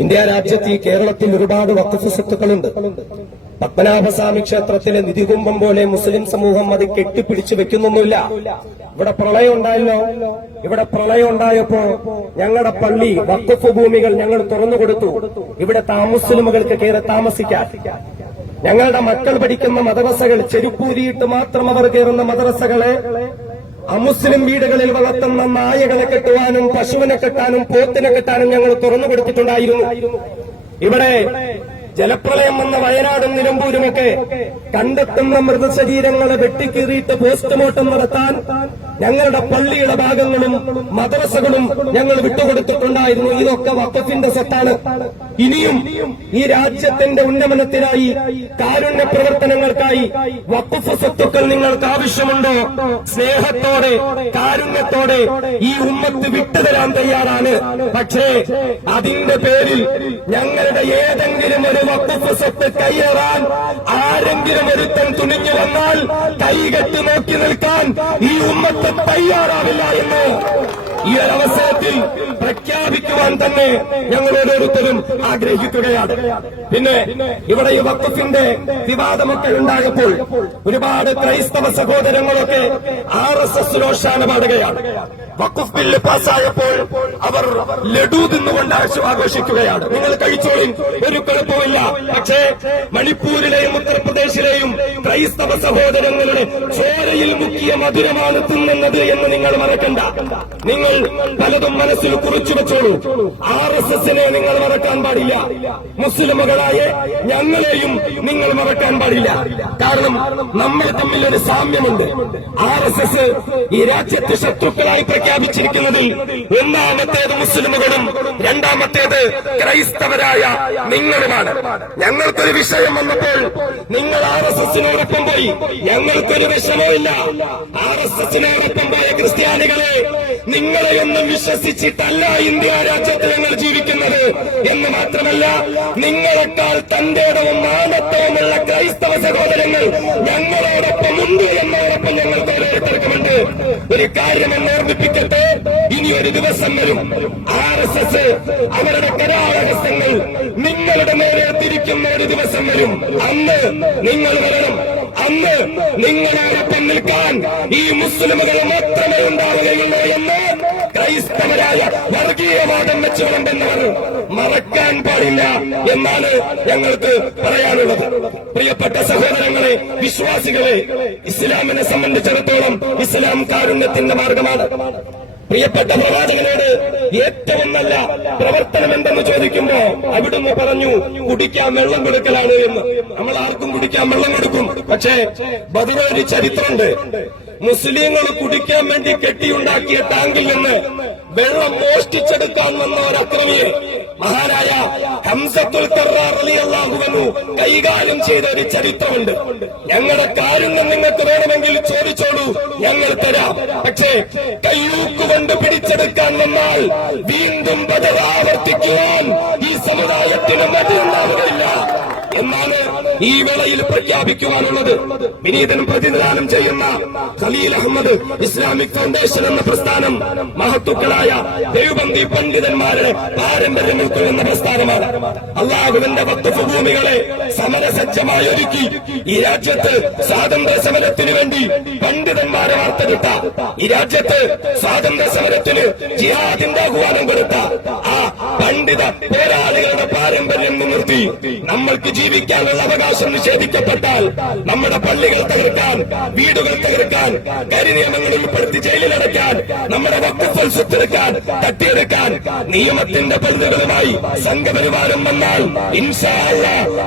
India രാജ്യത്ത് ഈ കേരളത്തിൽ ഒരുപാട് വക്കഫ് സ്വത്തുക്കളുണ്ട്. പത്മനാഭസ്വാമി ക്ഷേത്രത്തിലെ നിധികുംഭം പോലെ മുസ്ലിം സമൂഹം അത് കെട്ടിപ്പിടിച്ചു വെക്കുന്നൊന്നുമില്ല. ഇവിടെ പ്രളയം ഉണ്ടായല്ലോ. ഇവിടെ പ്രളയം ഉണ്ടായപ്പോ ഞങ്ങളുടെ പള്ളി വക്കഫ് ഭൂമികൾ ഞങ്ങൾ തുറന്നു കൊടുത്തു. ഇവിടെ താമസ്ലിമുകൾക്ക് കയറി താമസിക്കാം. ഞങ്ങളുടെ മക്കൾ പഠിക്കുന്ന മദ്രസകൾ ചെരുപ്പൂരിയിട്ട് മാത്രം അവർ കയറുന്ന മദ്രസകളെ അമുസ്ലിം വീടുകളിൽ വളർത്തുന്ന നായകളെ കെട്ടുവാനും പശുവിനെ കെട്ടാനും പോത്തിനെ കെട്ടാനും ഞങ്ങൾ തുറന്നു കൊടുത്തിട്ടുണ്ടായിരുന്നു. ഇവിടെ ജലപ്രളയം വന്ന വയനാടും നിലമ്പൂരുമൊക്കെ കണ്ടെത്തുന്ന മൃതശരീരങ്ങളെ വെട്ടിക്കീറിയിട്ട് പോസ്റ്റ്മോർട്ടം നടത്താൻ ഞങ്ങളുടെ പള്ളിയുടെ ഭാഗങ്ങളും മദ്രസകളും ഞങ്ങൾ വിട്ടുകൊടുത്തിട്ടുണ്ടായിരുന്നു. ഇതൊക്കെ വക്കഫിന്റെ സ്വത്താണ്. ഇനിയും ഈ രാജ്യത്തിന്റെ ഉന്നമനത്തിനായി കാരുണ്യ പ്രവർത്തനങ്ങൾക്കായി വക്കുഫ് സ്വത്തുക്കൾ നിങ്ങൾക്ക് ആവശ്യമുണ്ടോ? സ്നേഹത്തോടെ കാരുണ്യത്തോടെ ഈ ഉമ്മത്ത് വിട്ടുതരാൻ തയ്യാറാണ്. പക്ഷേ അതിന്റെ പേരിൽ ഞങ്ങളുടെ ഏതെങ്കിലും ഒരു വക്കുഫ് സ്വത്ത് കയ്യേറാൻ ആരെങ്കിലും ഒരുത്തൻ തുണിഞ്ഞു വന്നാൽ കൈകെട്ട് നോക്കി നിൽക്കാൻ ഈ ഉമ്മത്ത് തയ്യാറാവില്ല എന്ന് ഈ ഒരു അവസരത്തിൽ പ്രഖ്യാപിക്കുവാൻ തന്നെ ഞങ്ങൾ ഓരോരുത്തരും ആഗ്രഹിക്കുകയാണ്. പിന്നെ ഇവിടെ ഈ വക്കത്തിന്റെ വിവാദമൊക്കെ ഉണ്ടായപ്പോൾ ഒരുപാട് ക്രൈസ്തവ സഹോദരങ്ങളൊക്കെ ആർ എസ് എസ് ലോഷാന പാടുകയാണ്. വഖഫ് ബില്ല് പാസ്സായപ്പോൾ അവർ ലഡു തിന്നുകൊണ്ട് ആഘോഷിക്കുകയാണ് നിങ്ങൾ കഴിച്ചോളി ഒരു കുഴപ്പമില്ല പക്ഷേ മണിപ്പൂരിലെയും ഉത്തർപ്രദേശിലെയും ക്രൈസ്തവ സഹോദരങ്ങളുടെ ചോരയിൽ മുക്കിയ മധുരമാണ് തിന്നുന്നത് എന്ന് നിങ്ങൾ മറക്കണ്ട. നിങ്ങൾ പലതും മനസ്സിൽ കുറിച്ചു വെച്ചോളൂ. ആർ എസ് എസിനെ നിങ്ങൾ മറക്കാൻ പാടില്ല. മുസ്ലിമുകളായ ഞങ്ങളെയും നിങ്ങൾ മറക്കാൻ പാടില്ല. കാരണം നമ്മൾ തമ്മിൽ ഒരു സാമ്യമുണ്ട്. ആർ എസ് എസ് ഈ രാജ്യത്തെ ശത്രുക്കളായി പ്രഖ്യാപിച്ചിരിക്കുന്നതിൽ ഒന്നാമത്തേത് മുസ്ലിമുകളും രണ്ടാമത്തേത് ക്രൈസ്തവരായ നിങ്ങളുമാണ്. ഞങ്ങൾക്കൊരു വിഷയം വന്നപ്പോൾ നിങ്ങൾ ആർ എസ് എസിനോടൊപ്പം പോയി. ഞങ്ങൾക്കൊരു വിഷമമില്ല ആർ എസ് എസിനോടൊപ്പം പോയ ക്രിസ്ത്യാനികളെ നിങ്ങളെയൊന്നും വിശ്വസിച്ചിട്ടല്ല ഇന്ത്യ രാജ്യത്ത് ഞങ്ങൾ ജീവിക്കുന്നത് എന്ന് മാത്രമല്ല നിങ്ങളെക്കാൾ തന്റേടവും മാനത്വവുമുള്ള ക്രൈസ്തവ സഹോദരങ്ങൾ ഞങ്ങളോടൊപ്പം ഉണ്ട് എന്നോടൊപ്പം ഞങ്ങൾക്ക് ഓരോരുത്തർക്കുമുണ്ട് ഒരു കാര്യം എന്നെ ഓർമ്മിപ്പിക്കട്ടെ? ഇനി ഒരു ദിവസം ആർ എസ് എസ് അവരുടെ കരാരഹസ്യങ്ങൾ നിങ്ങളുടെ നേരെ തിരിക്കുന്ന ഒരു ദിവസം വരും. അന്ന് നിങ്ങൾ വരണം. അന്ന് നിങ്ങളോടൊപ്പം നിൽക്കാൻ ഈ മുസ്ലിമുകൾ മാത്രമേ ഉണ്ടാവുകയുള്ളൂ എന്ന് ക്രൈസ്തവരായ വർഗീയവാദം വെച്ച് വിളമ്പുന്നവർ മറക്കാൻ പാടില്ല എന്നാണ് ഞങ്ങൾക്ക് പറയാനുള്ളത്. പ്രിയപ്പെട്ട സഹോദരങ്ങളെ വിശ്വാസികളെ ഇസ്ലാമിനെ സംബന്ധിച്ചിടത്തോളം ഇസ്ലാം കാരുണ്യത്തിന്റെ മാർഗമാണ്. പ്രിയപ്പെട്ട പ്രവാചകനോട് ഏറ്റവും നല്ല പ്രവർത്തനം എന്തെന്ന് ചോദിക്കുമ്പോ അവിടുന്ന് പറഞ്ഞു കുടിക്കാൻ വെള്ളം കൊടുക്കലാണ് എന്ന്. നമ്മൾ ആർക്കും കുടിക്കാൻ വെള്ളം കൊടുക്കും. പക്ഷേ ബദറൊരു ചരിത്രമുണ്ട്. മുസ്ലിങ്ങൾ കുടിക്കാൻ വേണ്ടി കെട്ടിയുണ്ടാക്കിയ ടാങ്കിൽ നിന്ന് വെള്ളം മോഷ്ടിച്ചെടുക്കാൻ വന്ന ഒരു അക്രമിയെ മഹാനായ ഹംസത്തുൽ കറാർ അലി അള്ളാഹുവനു കൈകാര്യം ചെയ്ത ഒരു ചരിത്രമുണ്ട്. ഞങ്ങളുടെ കാരുണ്യം നിങ്ങൾക്ക് വേണമെങ്കിൽ ചോദിച്ചോളൂ. ഞങ്ങൾ തരാം. പക്ഷേ കയ്യൂക്ക് കൊണ്ട് പിടിച്ചെടുക്കാൻ വന്നാൽ വീണ്ടും ബദലാവർത്തിക്കുവാൻ ഈ സമുദായത്തിന് മതിയുണ്ടാവുകയില്ല എന്നാണ് ഈ വേളയിൽ പ്രഖ്യാപിക്കുവാനുള്ളത്. വിനീതൻ പ്രതിനിധാനം ചെയ്യുന്ന ഖലീൽ അഹമ്മദ് ഇസ്ലാമിക് ഫൗണ്ടേഷൻ എന്ന പ്രസ്ഥാനം മഹത്തുക്കളായ ദൈവബന്ധി പണ്ഡിതന്മാരെ പാരമ്പര്യം ഉൾക്കൊള്ളുന്ന പ്രസ്ഥാനമാണ്. അള്ളാഹുവിന്റെ വക്തഫ് ഭൂമികളെ സമരസജ്ജമായി ഒരുക്കി ഈ രാജ്യത്ത് സ്വാതന്ത്ര്യ സമരത്തിന് വേണ്ടി പണ്ഡിതന്മാരെ വാർത്തെടുത്ത ഈ രാജ്യത്ത് സ്വാതന്ത്ര്യ സമരത്തിന് ജിഹാദിന്റെ ആഹ്വാനം കൊടുത്ത ആ പണ്ഡിത പോരാളികളുടെ പാരമ്പര്യം നിർത്തി നമ്മൾക്ക് ജീവിക്കാനുള്ള അവകാശം നിഷേധിക്കപ്പെട്ടാൽ നമ്മുടെ പള്ളികൾ തകർക്കാൻ വീടുകൾ തകർക്കാൻ കരിനിയമങ്ങൾ ഉൾപ്പെടുത്തി ജയിലിലടയ്ക്കാൻ നമ്മുടെ വക്കുഫൽ സ്വത്തെടുക്കാൻ തട്ടിയെടുക്കാൻ നിയമത്തിന്റെ പരിധികളുമായി സംഘപരിവാരം വന്നാൽ ഇൻഷാല്ല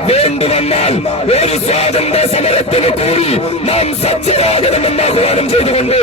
വേണ്ടി വേണ്ടുവന്നാൽ ഒരു സ്വാതന്ത്ര്യ സമരത്തിന് കൂടി നാം സജ്ജരാകണമെന്ന് ആഹ്വാനം ചെയ്തുകൊണ്ട്